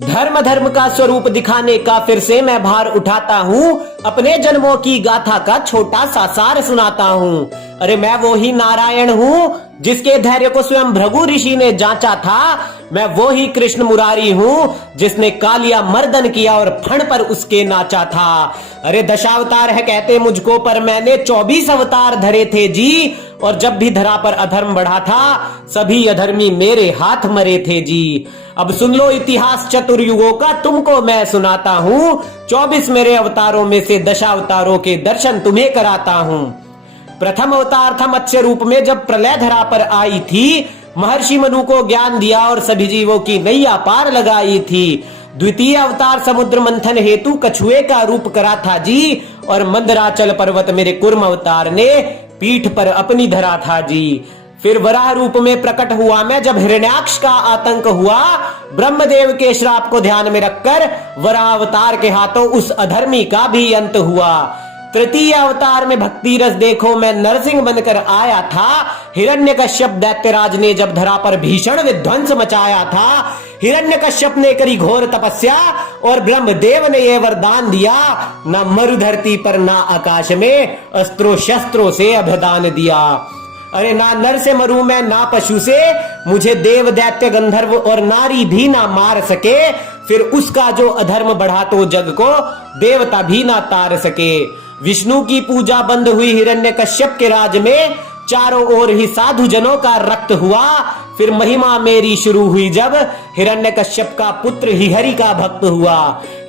धर्म धर्म का स्वरूप दिखाने का फिर से मैं भार उठाता हूँ। अपने जन्मों की गाथा का छोटा सा सार सुनाता हूँ। अरे मैं वो ही नारायण हूँ जिसके धैर्य को स्वयं भृगु ऋषि ने जांचा था। मैं वो ही कृष्ण मुरारी हूँ जिसने कालिया मर्दन किया और फण पर उसके नाचा था। अरे दशावतार है कहते मुझको, पर मैंने 24 अवतार धरे थे जी। और जब भी धरा पर अधर्म बढ़ा था, सभी अधर्मी मेरे हाथ मरे थे जी। अब सुन लो इतिहास चतुर्युगों का, तुमको मैं सुनाता हूँ। 24 मेरे अवतारों में से दशावतारों के दर्शन तुम्हें कराता हूँ। प्रथम अवतार था मत्स्य रूप में, जब प्रलय धरा पर आई थी। महर्षि मनु को ज्ञान दिया और सभी जीवों की नैया पार लगाई थी। द्वितीय अवतार समुद्र मंथन हेतु कछुए का रूप करा था जी। और मंदराचल पर्वत मेरे कुर्म अवतार ने पीठ पर अपनी धरा था जी। फिर वराह रूप में प्रकट हुआ मैं, जब हिरण्याक्ष का आतंक हुआ। ब्रह्मदेव के श्राप को ध्यान में रखकर वराह अवतार के हाथों उस अधर्मी का भी अंत हुआ। तृतीय अवतार में भक्ति रस देखो मैं नरसिंह बनकर आया था। हिरण्यकश्यप दैत्यराज ने जब धरा पर भीषण विध्वंस मचाया था। हिरण्यकश्यप ने करी घोर तपस्या और ब्रह्मदेव ने यह वरदान दिया, ना मरु धरती पर ना आकाश में अस्त्रों शस्त्रों से अभ्यदान दिया। अरे ना नर से मरू मैं ना पशु से, मुझे देव दैत्य गंधर्व और नारी भी ना मार सके। फिर उसका जो अधर्म बढ़ा तो जग को देवता भी ना तार सके। विष्णु की पूजा बंद हुई हिरण्यकश्यप के राज में, चारों ओर ही साधु जनों का रक्त हुआ। फिर महिमा मेरी शुरू हुई जब हिरण्यकश्यप का पुत्र ही हरि का भक्त हुआ।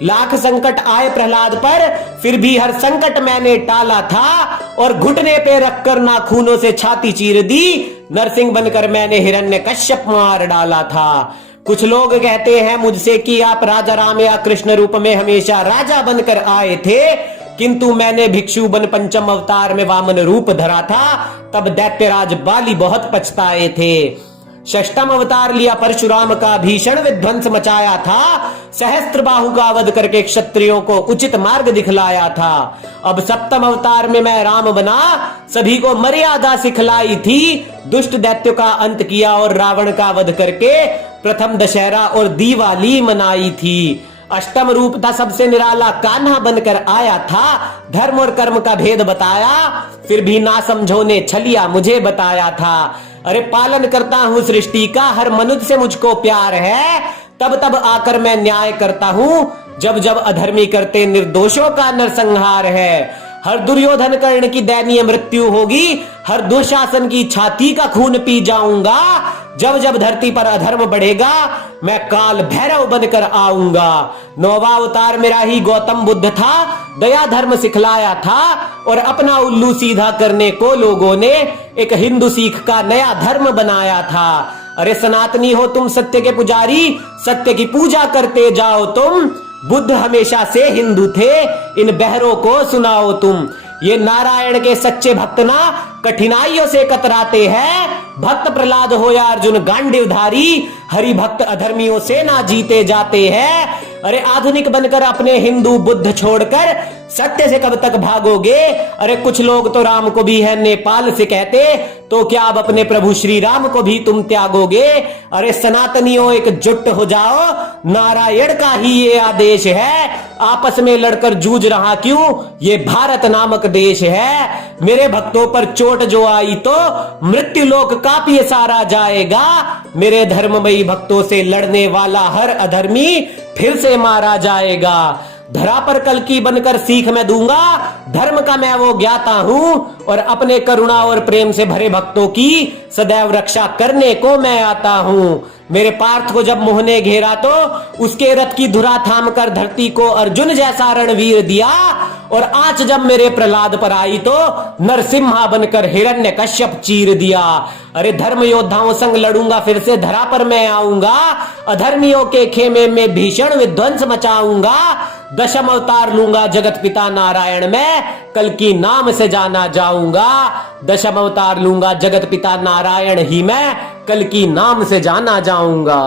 लाख संकट आए प्रहलाद पर, फिर भी हर संकट मैंने टाला था। और घुटने पे रखकर नाखूनों से छाती चीर दी, नरसिंह बनकर मैंने हिरण्यकश्यप मार डाला था। कुछ लोग कहते हैं मुझसे कि आप राजा राम या कृष्ण रूप में हमेशा राजा बनकर आए थे, किंतु मैंने भिक्षु बन पंचम अवतार में वामन रूप धरा था। तब दैत्यराज बाली बहुत पछताए थे। षष्टम अवतार लिया परशुराम का, भीषण विध्वंस मचाया था। सहस्त्र बाहु का वध करके क्षत्रियों को उचित मार्ग दिखलाया था। अब सप्तम अवतार में मैं राम बना, सभी को मर्यादा सिखलाई थी। दुष्ट दैत्यों का अंत किया और रावण का वध करके प्रथम दशहरा और दिवाली मनाई थी। अष्टम रूप था सबसे निराला, कान्हा बनकर आया था। धर्म और कर्म का भेद बताया, फिर भी ना समझो ने छलिया मुझे बताया था। अरे पालन करता हूँ सृष्टि का, हर मनुष्य से मुझको प्यार है। तब तब आकर मैं न्याय करता हूँ, जब जब अधर्मी करते निर्दोषों का नरसंहार है। हर दुर्योधन कर्ण की दयनीय मृत्यु होगी, हर दुशासन की छाती का खून पी जाऊंगा। जब जब धरती पर अधर्म बढ़ेगा, मैं काल भैरव बनकर आऊंगा। नौवा अवतार मेरा ही गौतम बुद्ध था, दया धर्म सिखलाया था। और अपना उल्लू सीधा करने को लोगों ने एक हिंदू सिख का नया धर्म बनाया था। अरे सनातनी हो तुम सत्य के पुजारी, सत्य की पूजा करते जाओ तुम। बुद्ध हमेशा से हिंदू थे, इन बहरों को सुनाओ तुम। ये नारायण के सच्चे भक्त ना कठिनाइयों से कतराते हैं। भक्त प्रहलाद हो या अर्जुन गांडीवधारी, हरि भक्त अधर्मियों से ना जीते जाते हैं। अरे आधुनिक बनकर अपने हिंदू बुद्ध छोड़कर सत्य से कब तक भागोगे। अरे कुछ लोग तो राम को भी है नेपाल से कहते, तो क्या अब अपने प्रभु श्री राम को भी तुम त्यागोगे। अरे सनातनियों एकजुट हो जाओ, नारायण का ही ये आदेश है। आपस में लड़कर जूझ रहा क्यों, ये भारत नामक देश है। मेरे भक्तों पर चोट जो आई तो मृत्यु लोक काफी सारा जाएगा। मेरे धर्ममयी भक्तों से लड़ने वाला हर अधर्मी फिर से मारा जाएगा। धरा पर कल्कि बनकर सीख मैं दूंगा, धर्म का मैं वो ज्ञाता हूं। और अपने करुणा और प्रेम से भरे भक्तों की सदैव रक्षा करने को मैं आता हूं। मेरे पार्थ को जब मोह ने घेरा तो उसके रथ की धुरा थाम कर धरती को अर्जुन जैसा रणवीर दिया। और आंच जब मेरे प्रहलाद पर आई तो नरसिम्हा बनकर हिरण्यकश्यप चीर दिया। अरे धर्म योद्धाओं संग लड़ूंगा, फिर से धरा पर मैं आऊंगा। अधर्मियों के खेमे में भीषण विध्वंस मचाऊंगा। दशम अवतार लूंगा जगत पिता नारायण मैं, कल्कि नाम से जाना जाऊंगा। दशम अवतार लूंगा जगत पिता नारायण ही मैं, कल्कि नाम से जाना जाऊंगा।